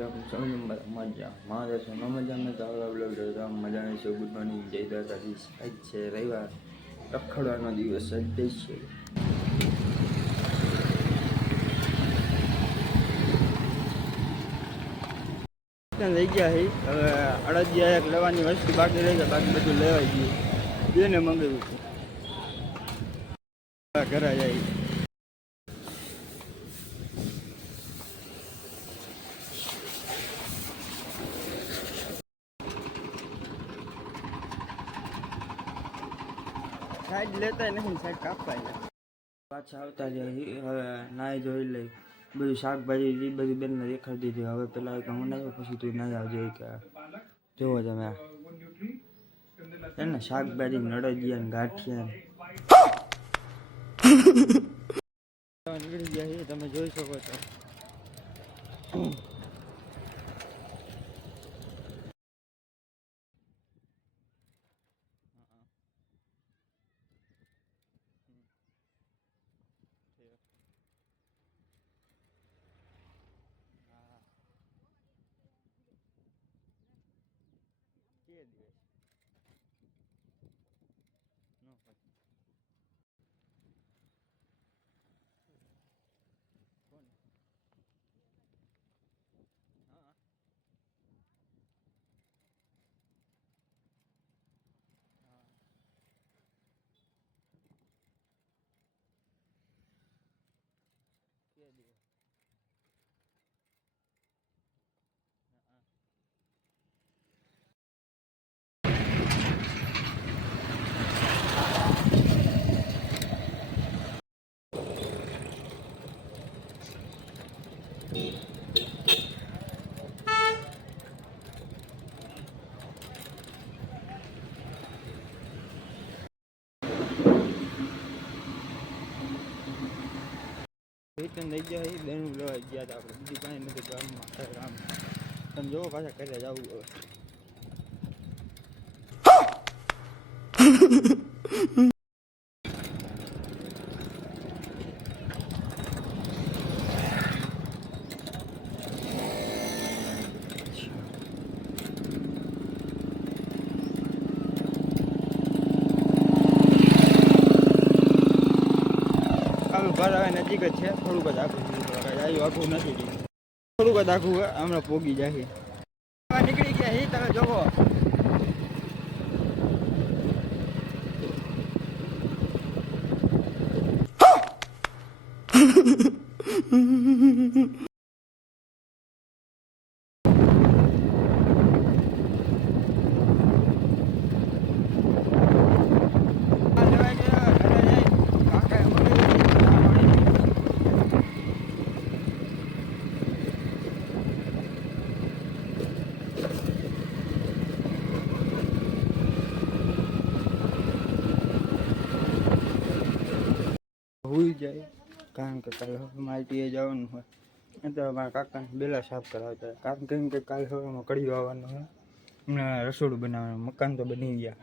કેમ છો મજા મારે છે ન મજાને તો આવડા બ્લોગ મજાને છે. ગુડ મોર્નિંગ, જય દ્વારકાધીશ. આજ છે રવિવાર, રખડવાનો દિવસ જ છે. લઈ ગયા છે હવે અડદિયા એક લેવાની વસ્તુ બાકી રહી જાય, બાકી બધું લેવાઈ ગયું. બેને મંગાવ્યું છે ઘરે જાય. સાઈડ લેતા નથી, સાઈડ કાપવા પાછા આવતા જાય. હવે નાઈ જોઈ લઈ બધું શાકભાજી બધી બેનને દેખાડી દીધી. હવે પેલા હું નાખ્યો પછી તું નાઈ આવજે કે જોવો તમે એને શાકભાજી નડદિયા ને ગાંઠિયા નીકળી ગયા છે, તમે જોઈ શકો છો. રિટર્ન લઈ ગયા એ બેનું લેવા ગયા હતા આપણે, બીજું કાંઈ નથી ગામમાં. ગામ તમે જોવો પાછા ઘરે જવું હવે. ઘર હવે નજીક જ છે, થોડુંક જ આખું આખું નથી, થોડુંક જ આખું હમણાં પોગી જાય. નીકળી ગયા એ તમે જોવો. હોઈ જાય કારણ કે કાલે હવે માલટીએ જવાનું હોય એટલે મારા કાકાને બેલા સાફ કરાવતા. કારણ કેમ કે કાલે હવામાં કડીઓ આવવાનું હોય, હમણાં રસોડું બનાવવાનું, મકાન તો બની ગયા.